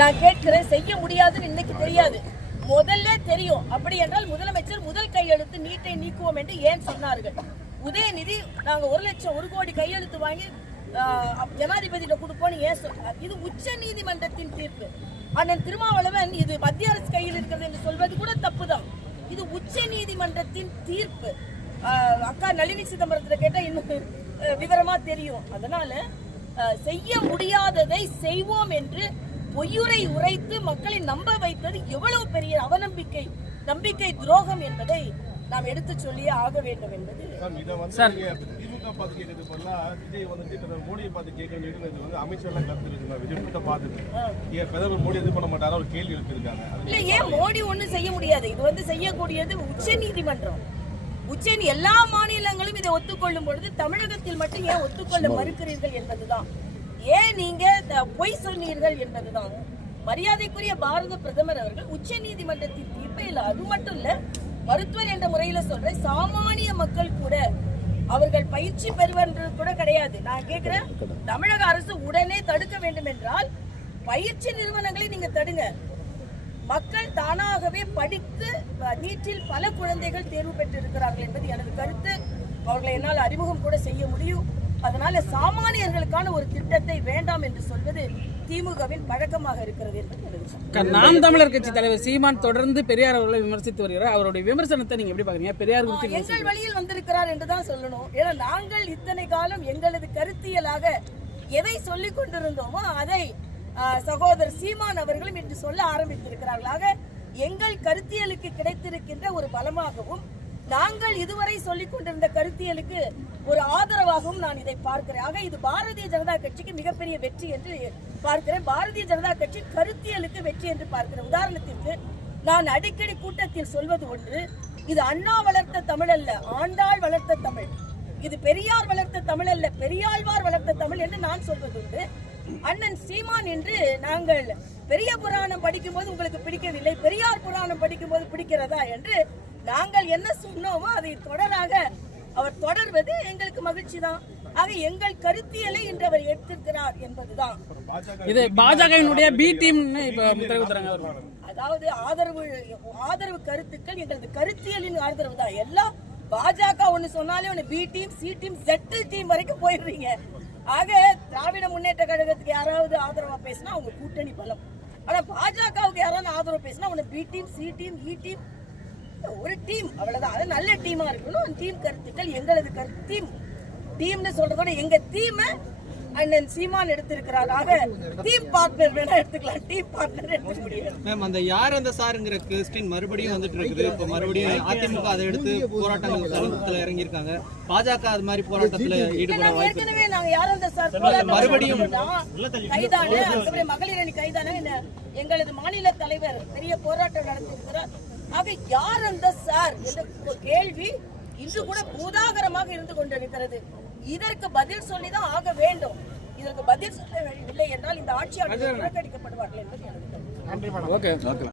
நான் கேட்கிறேன், செய்ய முடியாதுன்னு இன்னைக்கு தெரியாது, முதல்ல தெரியும். அப்படி என்றால் முதலமைச்சர் முதல் கையெழுத்து நீட்டை நீக்குவோம் என்று ஏன் சொன்னார்கள்? உதயநிதி நாங்க 1 லட்சம் 1 கோடி கையெழுத்து வாங்கி ஜனாதிபதியிட கொடுப்போம்னு ஏன் சொன்னார்? இது உச்ச நீதிமன்றத்தின் தீர்ப்பு. அண்ணன் திருமாவளவன் இது மத்திய அரசு கையில் இருக்கிறது என்று சொல்வது கூட தப்புதான். இது உச்ச நீதிமன்றத்தின் தீர்ப்பு. அக்கா நளினி சிதம்பரத்தில் கேட்டா இன்னும் விவரமா தெரியும். அதனால செய்ய முடியாததை செய்வோம் என்று பொய்யுரை உரைத்து மக்களை நம்ப வைத்தது எவ்வளவு பெரிய அவநம்பிக்கை, நம்பிக்கை துரோகம் என்பதை நாம் எடுத்து சொல்லியே ஆக வேண்டும் என்பது. ஏன் மோடி ஒண்ணும் செய்ய முடியாது? இது செய்யக்கூடியது உச்ச நீதிமன்றம். எல்லா மாநிலங்களும் இதை ஒத்துக்கொள்ளும் பொழுது தமிழகத்தில் மட்டும் ஏன் ஒத்துக்கொள்ள மறுக்கிறீர்கள் என்பதுதான். ஏன் நீங்க பொய் சொன்னீர்கள் என்பதுதான். மரியாதைக்குரிய பாரத பிரதமர் அவர்கள் உச்ச நீதிமன்றத்தின் தீர்ப்பை இல்ல, அது மட்டும் இல்ல, மருத்துவர் என்ற முறையில சொல்ற சாமானிய மக்கள் கூட அவர்கள் பயிற்சி பெறுவது கூட கிடையாது. நான் கேட்கிறேன், தமிழக அரசு உடனே தடுக்க வேண்டும் என்றால் பயிற்சி நிறுவனங்களை நீங்க தடுங்க. மக்கள் தானாகவே படித்து நீட்டில் பல குழந்தைகள் தேர்வு பெற்றிருக்கிறார்கள் என்பது எனது கருத்து. அவர்களை என்னால் அறிமுகம் கூட செய்ய முடியும். அதனால சாமானியர்களுக்கான ஒரு திட்டத்தை வேண்டாம் என்று சொல்வது திமுகவின் பழக்கமாக இருக்கிறது என்று நாம் தமிழர் கட்சி தலைவர் சீமான் தொடர்ந்து பெரியார் அவர்களை விமர்சித்து வருகிறார். அவருடைய விமர்சனத்தை நீங்க எப்படி பாக்குறீங்க? பெரியார் எங்கள் வழியில் வந்திருக்கிறார் என்றுதான் சொல்லணும். ஏன்னா நாங்கள் இத்தனை காலம் எங்களது கருத்தியலாக எதை சொல்லிக் கொண்டிருந்தோமோ அதை சகோதரர் சீமான் அவர்களும் இன்று சொல்ல ஆரம்பித்திருக்கிறார்களாக. எங்கள் கருத்தியலுக்கு கிடைத்திருக்கின்ற ஒரு பலமாகவும் நாங்கள் இதுவரை சொல்லிக் கொண்டிருந்த கருத்தியலுக்கு ஒரு ஆதரவாகவும் நான் இதை பார்க்கிறேன். ஆக இது பாரதிய ஜனதா கட்சிக்கு மிகப்பெரிய வெற்றி என்று பார்க்கிறேன். பாரதிய ஜனதா கட்சி கருத்தியலுக்கு வெற்றி என்று பார்க்கிறேன். உதாரணத்திற்கு நான் அடிக்கடி கூட்டத்தில் சொல்வது ஒன்று, இது அண்ணா வளர்த்த தமிழ் அல்ல, ஆண்டாள் வளர்த்த தமிழ். இது பெரியார் வளர்த்த தமிழ் அல்ல, பெரியாழ்வார் வளர்த்த தமிழ் என்று நான் சொல்வதுண்டு. அண்ணன் சீமான் என்று நாங்கள் பெரிய புராணம் படிக்கும் போது உங்களுக்கு பிடிக்கவில்லை, பெரியார் புராணம் படிக்கும் போது பிடிக்கிறதா என்று நாங்கள் என்ன சொன்னோமோ அதை தொடராக அவர் தொடர்வது எங்களுக்கு மகிழ்ச்சி தான். ஆக எங்கள் கருத்தியலை இன்று அவர் எடுத்திருக்கிறார் என்பதுதான். இது பாஜகவினுடைய பி டீம், அதாவது ஆதரவு கருத்துக்கள் எங்களது கருத்தியலின் ஆதரவு தான். எல்லாம் பாஜக ஒண்ணு சொன்னாலே ஒண்ணு B team, C team, Z team வரைக்கும் போயிடுறீங்க. ஆக திராவிட முன்னேற்ற கழகத்துக்கு யாராவது ஆதரவா பேசினா அவங்க கூட்டணி பலம். ஆனா பாஜகவுக்கு யாராவது ஆதரவு பேசினா ஒண்ணு பி டீம், சி டீம், இ டீம், ஒரு டீம், அவ்வளவுதான். அது நல்ல டீமா இருக்கணும். டீம் கருத்துக்கள் எங்களது கருத்து. டீம்னு சொல்றதோட எங்க டீம் அண்ணன் சீமான் எடுத்திருக்கிறார். ஆக டீம் பார்ட்னர் வேணா எடுத்துக்கலாம், டீம் பார்ட்னர் எடுத்துக்க முடியாது. மேம், அந்த யார் அந்த சாருங்கிற கிறிஸ்டின் மறுபடியும் வந்துட்டு இருக்குது. இப்போ மறுபடியும் அதிமுக அதை எடுத்து போராட்டங்கள் இறங்கி இருக்காங்க. பாஜக அது மாதிரி போராட்டத்துல ஈடுபட வாய்ப்பு. ஏற்கனவே நாங்க யார் அந்த சார் மறுபடியும் கைதான, அதுக்கப்புறம் மகளிர் அணி கைதான எங்களது மாநில தலைவர் பெரிய போராட்டம் நடத்தியிருக்கிறார். ஆக யார் அந்த சார் என்ற கேள்வி இன்று கூட பூதாகரமாக இருந்து கொண்டிருக்கிறது. இதற்கு பதில் சொல்லிதான் ஆக வேண்டும். இதற்கு பதில் சொல்லவில்லை என்றால் இந்த ஆட்சியாளர்கள் புறக்கணிக்கப்படுவார்கள் என்பது எனக்கு